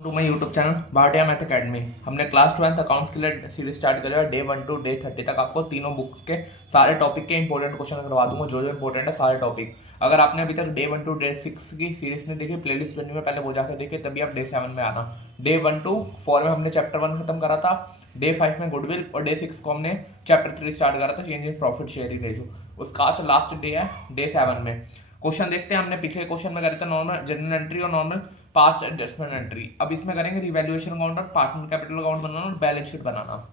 To my YouTube channel Bhatia math academy. हमने class 12 accounts के लिए सीरीज स्टार्ट करी है। डे 1 टू डे 30 तक आपको तीनों बुक्स के सारे टॉपिक के इंपॉर्टेंट क्वेश्चन करवा दूंगा, जो जो इंपॉर्टेंट है सारे टॉपिक। अगर आपने अभी तक डे 1 टू डे 6 की सीरीज नहीं देखी, प्लेलिस्ट करने में पहले वो जाकर देखिए, तभी आप डे 7 में आना। डे 1 टू 4 में हमने चैप्टर 1 खत्म करा था, डे 5 में गुडविल, और डे 6 को हमने चैप्टर 3 स्टार्ट करा था, change in profit sharing ratio. उसका आज लास्ट डे है डे 7 में। क्वेश्चन देखते हैं। हमने पिछले क्वेश्चन में करे थे नॉर्मल जनरल एंट्री और नॉर्मल पास्ट एडजस्टमेंट एंट्री। अब इसमें करेंगे रिवैल्यूएशन अकाउंट और पार्टनर कैपिटल अकाउंट बनाना और बैलेंस शीट बनाना।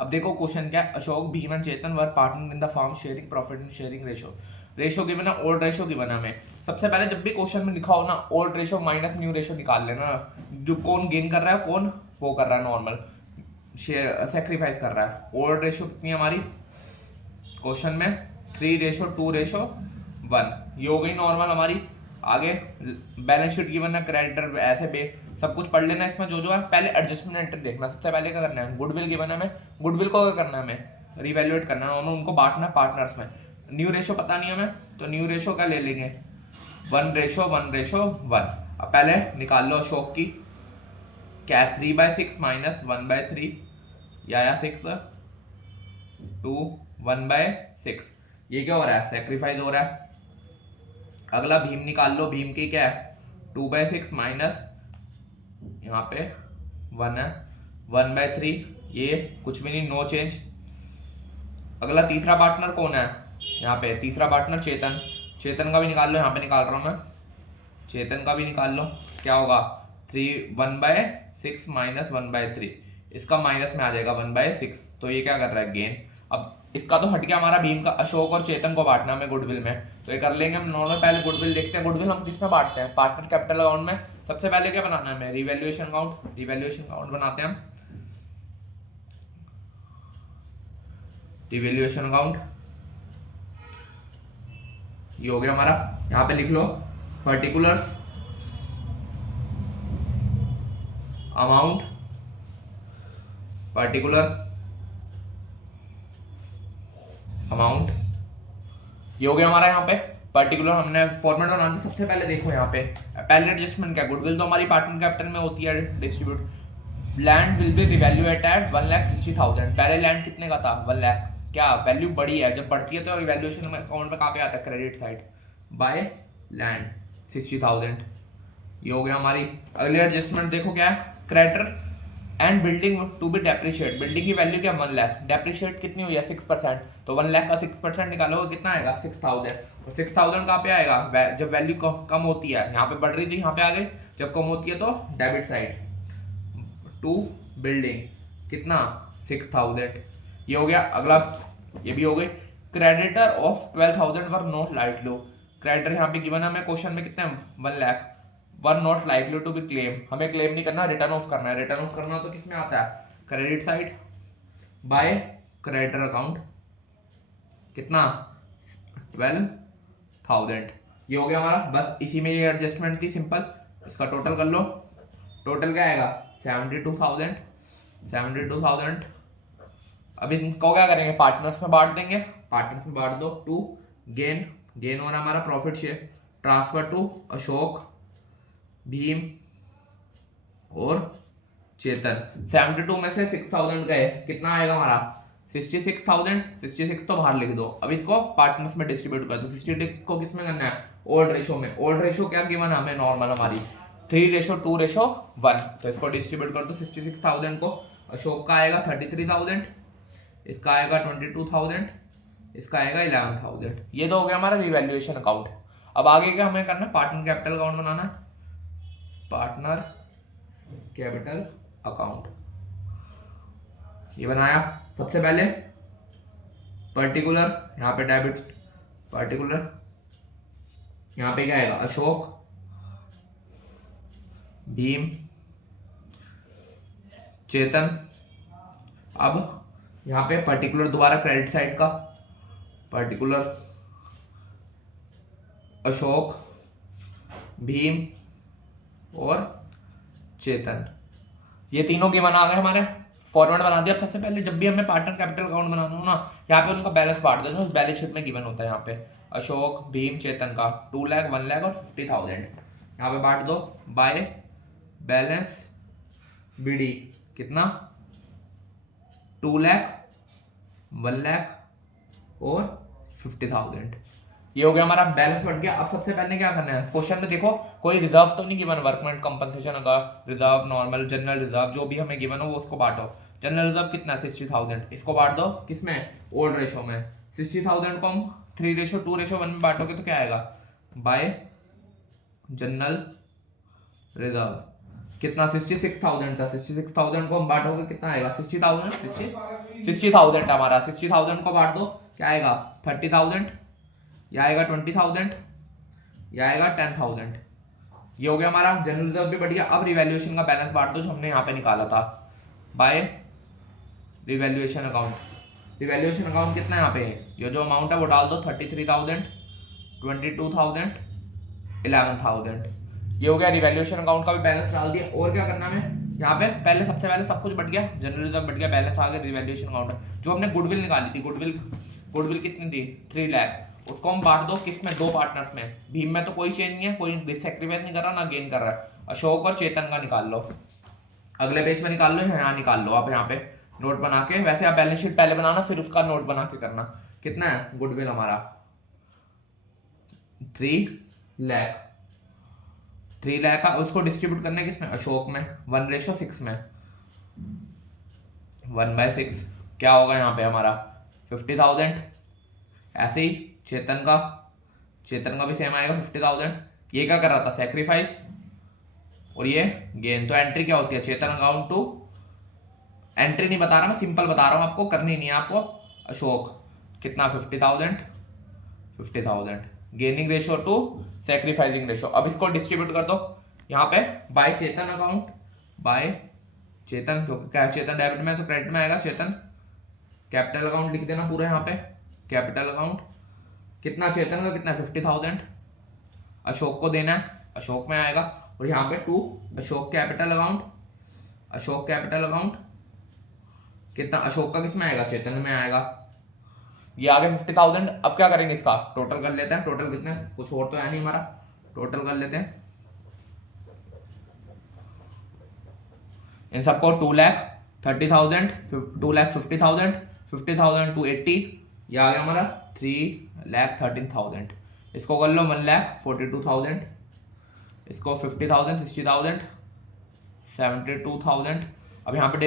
अब देखो क्वेश्चन क्या है। Ashok, Bhim and Chetan were partner in the firm sharing profit and sharing ratio. Ratio given है, ओल्ड रेशो गिवन है हमें। सबसे पहले जब भी क्वेश्चन में लिखा हो ना, old ratio minus new ratio निकाल लेना। जो कौन गेन कर रहा है, कौन वो कर रहा है, नॉर्मल शेयर सेक्रीफाइस कर रहा है। ओल्ड रेशो कितनी है हमारी क्वेश्चन में, 3:2:1। ये हो गई नॉर्मल हमारी। आगे बैलेंस शीट गिवन है, क्रेडिटर ऐसे पे सब कुछ पढ़ लेना इसमें जो जो है। पहले एडजस्टमेंट एंट्री देखना। सबसे पहले क्या करना है, गुडविल गिवन है हमें, गुडविल को क्या करना है हमें, रिवैल्यूएट करना है, उनको बांटना पार्टनर्स में। न्यू रेशो पता नहीं हमें, तो न्यू रेशो का ले लेंगे 1:1:1। अब पहले निकाल लो अशोक की, क्या 3/6 माइनस 1/3 या 6 2 1/6। ये क्या हो रहा है, सेक्रीफाइस हो रहा है। अगला भीम निकाल लो, भीम की क्या है 2/6 माइनस यहाँ पे 1 है 1/3, ये कुछ भी नहीं, नो चेंज। अगला तीसरा पार्टनर कौन है, यहाँ पे तीसरा पार्टनर चेतन। चेतन का भी निकाल लो, यहाँ पे निकाल रहा हूँ मैं, चेतन का भी निकाल लो। क्या होगा 1/6 माइनस 1/3, इसका माइनस में आ जाएगा 1/6, तो ये क्या कर रहा है, गेन। अब इसका तो हट गया हमारा भीम का। अशोक और चेतन को बांटना हमें गुडविल में, तो ये कर लेंगे हम नॉर्मल। पहले गुडविल देखते हैं। गुडविल हम किस में बांटते हैं, पार्टनर कैपिटल अकाउंट में। सबसे पहले क्या बनाना है हमें, रिवैल्यूएशन अकाउंट। रिवैल्यूएशन अकाउंट बनाते हैं हम, रिवैल्यूएशन अकाउंट। ये हो गया हमारा। यहाँ पे लिख लो पर्टिकुलर्स अमाउंट, पर्टिकुलर अमाउंट। ये हो गया हमारा। यहाँ पे पर्टिकुलर हमने फॉर्मेट बना दी। सबसे पहले देखो यहाँ पे पहले एडजस्टमेंट क्या, गुडविल तो हमारी पार्टनर कैपिटल में होती है distribute. Land will be revaluated at 1,60,000। पहले लैंड कितने का था, 1 लाख। क्या वैल्यू बढ़ी है, जब बढ़ती है तो रिवैल्यूएशन अकाउंट में कहाँ पे आता है, क्रेडिट साइड बाय लैंड 60,000। ये हो गया हमारी। अगले एडजस्टमेंट देखो क्या है, creditor and building to be depreciate. Building की वैल्यू क्या, 1 लाख। डेप्रिशिएट कितनी हुई है, 6%। तो 1 लाख का 6% निकालोगे कितना आएगा, 6,000। तो 6,000 कहाँ पे आएगा, जब वैल्यू कम होती है, यहाँ पे बढ़ रही थी, यहाँ पे आ गई। जब कम होती है तो डेबिट साइड टू बिल्डिंग कितना, 6,000। ये हो गया। अगला ये भी हो गई। Creditor of 12,000 were not likely. Creditor यहाँ पे गिवन है हमें क्वेश्चन में कितने, 1 lakh. Were not likely to be claim, हमें क्लेम नहीं करना, रिटर्न ऑफ करना है। रिटर्न ऑफ करना तो किसमें आता है, credit side by creditor account कितना, 12,000। ये हो गया हमारा। बस इसी में ये एडजस्टमेंट थी, सिंपल। इसका टोटल कर लो। टोटल क्या आएगा, 72,000। 72,000। अब इनको क्या करेंगे, पार्टनर्स में बांट देंगे। पार्टनर्स में बांट दो। टू गेन, गेन हो रहा हमारा profit share, transfer to Ashok, Bhim और चेतन। 72 में से 6,000 गए, कितना आएगा हमारा, 66,000। 66 तो बाहर लिख दो। अब इसको पार्टनर्स में डिस्ट्रीब्यूट कर दो। 66 को किस में करना है, ओल्ड रेशो में। ओल्ड रेशो क्या गिवन है हमें, नॉर्मल हमारी 3:2:1। तो इसको डिस्ट्रीब्यूट कर दो। 66,000 को अशोक का आएगा 33,000, इसका आएगा 22,000, इसका आएगा 11,000। ये तो हो गया हमारा रिवैल्यूएशन अकाउंट। अब आगे क्या हमें करना है, पार्टनर कैपिटल अकाउंट बनाना है। पार्टनर कैपिटल अकाउंट ये बनाया। सबसे पहले पर्टिकुलर, यहाँ पे डेबिट पर्टिकुलर, यहाँ पे क्या आएगा, अशोक, भीम, चेतन। अब यहाँ पे पर्टिकुलर दोबारा क्रेडिट साइड का, पर्टिकुलर अशोक, भीम और चेतन। ये तीनों के बना गए हमारे, फॉर्मेट बना दिया। सबसे पहले जब भी हमें पार्टनर कैपिटल अकाउंट बनाना हो ना, यहाँ पे उनका बैलेंस बांट देना। उस बैलेंस शीट में गिवन होता है यहाँ पे अशोक, भीम, चेतन का 2 लाख, 1 लाख और 50,000। यहाँ पे बांट दो बाय बैलेंस BD कितना 2 लाख 1 लाख और 50,000। ये हो गया हमारा बैलेंस बढ़ गया। अब सबसे पहले क्या करना है, क्वेश्चन में देखो कोई रिजर्व तो नहीं गिवन, वर्कमेंट कंपनसेशन होगा, रिजर्व नॉर्मल जनरल रिजर्व जो भी हमें गिवन हो वो उसको बांटो। जनरल रिजर्व कितना 60,000, इसको बांट दो किसमें, ओल्ड रेशो में। 60,000 को हम 3:2:1 में बांटोगे तो क्या आएगा, बाय जनरल रिजर्व कितना 66,000 था, 66,000 को हम बांटोगे कितना आएगा 60,000 हमारा। 60,000 को बांट दो क्या आएगा 30,000, यह आएगा 20,000, यह आएगा 10,000। ये हो गया हमारा जनरल रिजर्व भी बढ़िया। अब रिवैल्यूएशन का बैलेंस बांट दो जो हमने यहाँ पे निकाला था by revaluation account. Revaluation account कितना यहाँ पे है, ये जो अमाउंट है वो डाल दो 33,000, 22,000, 11,000। ये हो गया रिवैल्यूएशन अकाउंट का भी बैलेंस डाल दिया। और क्या करना है यहाँ पे, पहले सबसे पहले सब कुछ बढ़ गया, जनरल रिजर्व बढ़ गया, बैलेंस आ गया, रिवैल्यूएशन अकाउंट जो हमने गुडविल निकाली थी, गुडविल कितनी थी 3 लाख, उसको हम बांट दो किसमें, दो पार्टनर्स में। भीम में तो कोई चेंज नहीं है, कोई सैक्रिफाइस नहीं कर रहा ना गेन कर रहा है। अशोक और चेतन का निकाल लो, अगले पेज में निकाल लो, यहाँ निकाल लो आप, यहाँ पे नोट बना के। वैसे आप बैलेंस शीट पहले बनाना फिर उसका नोट बना के करना। कितना है गुडविल हमारा 3 लाख, 3 लाख का, उसको डिस्ट्रीब्यूट करना है किसमें, अशोक में 1:6 में, 1/6 क्या होगा यहाँ पे हमारा 50,000। ऐसे ही चेतन का भी सेम आएगा 50,000। ये क्या कर रहा था सैक्रिफाइस, और ये गेन। तो एंट्री क्या होती है, चेतन अकाउंट टू, एंट्री नहीं बता रहा मैं, सिंपल बता रहा हूँ आपको, करनी नहीं है आपको। अशोक कितना 50,000, gaining ratio two sacrificing ratio. अब इसको डिस्ट्रीब्यूट कर दो यहाँ पे बाय चेतन अकाउंट, बाय चेतन, क्योंकि क्या चेतन डेबिट में तो क्रेडिट में आएगा, चेतन कैपिटल अकाउंट लिख देना पूरा यहाँ पे, कैपिटल अकाउंट कितना चेतन का कितना 50,000, अशोक को देना है, अशोक में आएगा। और यहाँ पे 2 अशोक कैपिटल अकाउंट, कितना अशोक का किसमें आएगा, चेतन में आएगा। ये आ गया 50,000। अब क्या करेंगे, इसका टोटल कर लेते हैं। टोटल कितने, कुछ और तो है नहीं हमारा, टोटल कर लेते हैं इन सबको। 2,30,000, 2,50,000, 50,000 to 80, ये आ गया हमारा 3,13,000। इसको कर लो 1,42,000, इसको 50,000, 60,000, 72,000। अब यहाँ पे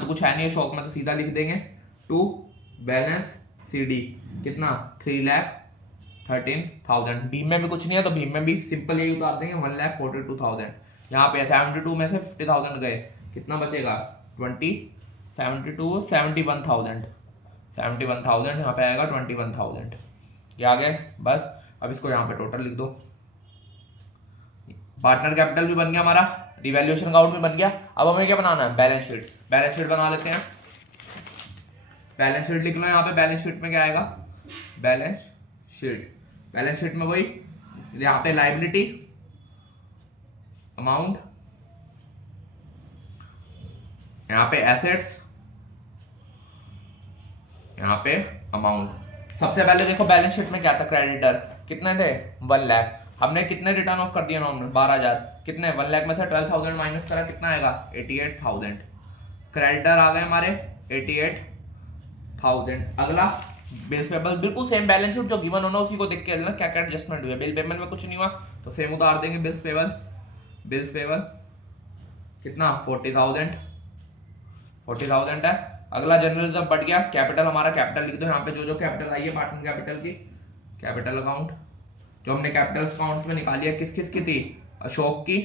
तो कुछ है नहीं है, शौक में तो सीधा लिख देंगे 2 बैलेंस CD कितना 3,13,000। भीम में भी कुछ नहीं है तो भीम में भी सिंपल यही उतार देंगे 1,42,000। यहाँ पे 72 में से 50,000 गए, कितना बचेगा 71,000 यहाँ पे आएगा 21,000। ये आ गए बस। अब इसको यहाँ पे टोटल लिख दो। पार्टनर कैपिटल भी बन गया हमारा, रिवैल्यूएशन अकाउंट भी बन गया। अब हमें क्या बनाना है, बैलेंस शीट। बैलेंस शीट बना लेते हैं, बैलेंस शीट लिख लो यहाँ पे। बैलेंस शीट में क्या आएगा, बैलेंस शीट में वही यहाँ पे लायबिलिटी अमाउंट, यहाँ पे एसेट्स, यहाँ पे अमाउंट। सबसे पहले देखो बैलेंस शीट में क्या था, क्रेडिटर कितने थे 1 लाख, हमने कितने रिटर्न ऑफ कर दिया नॉर्मल 12,000, कितने 1 लाख में से 12,000 माइनस करा, कितना आएगा 88,000। क्रेडिटर आ गए हमारे 88,000। अगला बिल्स पेबल, बिल्कुल सेम बैलेंस शीट जो गिवन होना उसी को देख के क्या क्या एडजस्टमेंट हुआ। बिल पेमेंट में कुछ नहीं हुआ तो सेम उतार देंगे। बिल्स पेबल कितना 40,000 है। अगला जनरल रिजर्व बढ़ गया। कैपिटल हमारा, कैपिटल लिख दो यहाँ पे, जो कैपिटल आई है पार्टनर कैपिटल की, कैपिटल अकाउंट जो हमने कैपिटल अकाउंट में निकाली है किस किस की थी, अशोक की,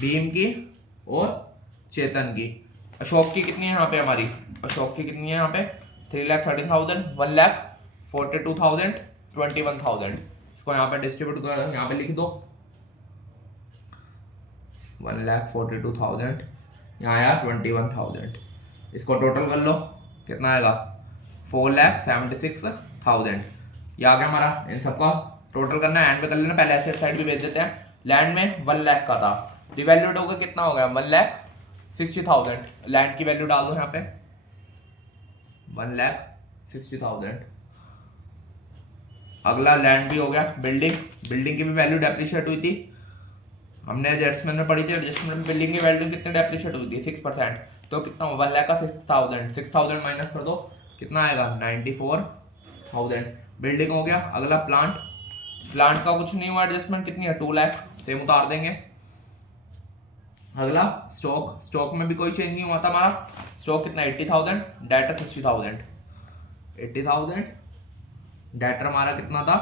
भीम की और चेतन की। अशोक की कितनी है यहाँ पे हमारी, अशोक की कितनी है यहाँ पे 3,13,000, 1,42,000, 21,000। इसको यहाँ पे डिस्ट्रीब्यूट कर, यहाँ पे लिख दो 1,42,000, यहाँ आया 21,000। इसको टोटल कर लो कितना आएगा 4,76,000। ये आ गया हमारा। इन सबका टोटल करना है, एंड में कर लेना। पहले एसेट साइड भी भेज देते हैं। लैंड में 1 लाख का था, रिवैल्यूड होगा कितना हो गया 1,60,000। लैंड की वैल्यू डाल दो यहाँ पे 1,60,000। अगला लैंड भी हो गया। बिल्डिंग की भी वैल्यू डेप्रिशिएट हुई थी, हमने एडजस्टमेंट में पढ़ी थी, एडजस्टमेंट में बिल्डिंग की वैल्यू कितने डेप्रिशिएट हुई थी 6%, तो कितना 1 लाख का 6,000 माइनस कर दो, कितना आएगा 94,000। बिल्डिंग हो गया। अगला प्लांट, प्लांट का कुछ नहीं हुआ एडजस्टमेंट, कितनी है 2 लाख, सेम उतार देंगे। अगला स्टॉक, स्टॉक में भी कोई चेंज नहीं हुआ था हमारा, स्टॉक कितना 80,000, डेटर 60,000, 80,000, डेटर हमारा कितना था,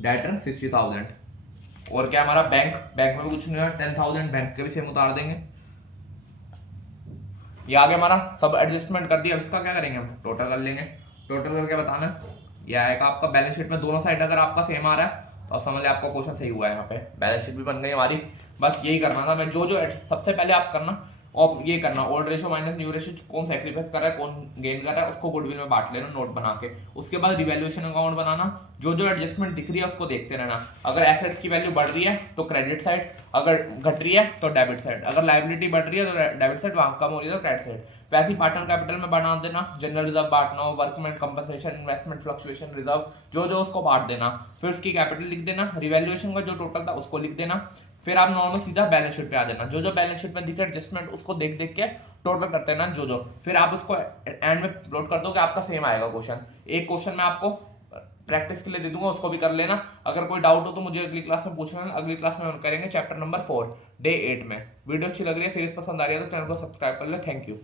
डेटर 60,000। और क्या हमारा बैंक, बैंक में भी कुछ नहीं हुआ 10,000, बैंक के भी सेम उतार देंगे। ये आगे हमारा सब एडजस्टमेंट कर दिया। अब इसका क्या करेंगे, हम टोटल कर लेंगे। टोटल करके बताना है, ये आएगा आपका बैलेंस शीट में दोनों साइड अगर आपका सेम आ रहा है तो समझ लिया आपका क्वेश्चन सही हुआ है। यहाँ पे बैलेंस शीट भी बन गई हमारी। बस यही करना था। मैं जो सबसे पहले आप करना और ये करना, old ratio minus new ratio, कौन सैक्रिफाइस कर रहा है कौन गेन कर रहा है उसको गुडविल में बांट लेना नोट बना के। उसके बाद रिवैल्यूएशन अकाउंट बनाना, जो एडजस्टमेंट दिख रही है उसको देखते रहना। अगर एसेट्स की वैल्यू बढ़ रही है तो क्रेडिट साइड, अगर घट रही है तो डेबिट साइड, अगर लायबिलिटी बढ़ रही है तो डेबिट साइड, वहां कम हो रही है तो क्रेडिट साइड। वैसे ही पार्टनर कैपिटल में बना देना, जनरल रिजर्व बांटना हो, वर्कमेंट कंपनसेशन, इन्वेस्टमेंट फ्लक्चुएशन रिजर्व, जो उसको बांट देना। फिर उसकी कैपिटल लिख देना, रिवैल्यूएशन का जो टोटल था उसको लिख देना। फिर आप नॉर्मल सीधा बैलेंस शीट पे आ जाना, जो बैलेंस शीट में दिखे एडजस्टमेंट उसको देख के टोटल करते हैं ना जो फिर आप उसको एंड में प्लॉट कर दो कि आपका सेम आएगा क्वेश्चन। एक क्वेश्चन मैं आपको प्रैक्टिस के लिए दे दूंगा, उसको भी कर लेना। अगर कोई डाउट हो तो मुझे अगली क्लास में पूछना। अगली क्लास में हम करेंगे चैप्टर नंबर 4 डे 8 में। वीडियो अच्छी लग रही है, सीरीज पसंद आ रही है तो चैनल को सब्सक्राइब कर ले। Thank you.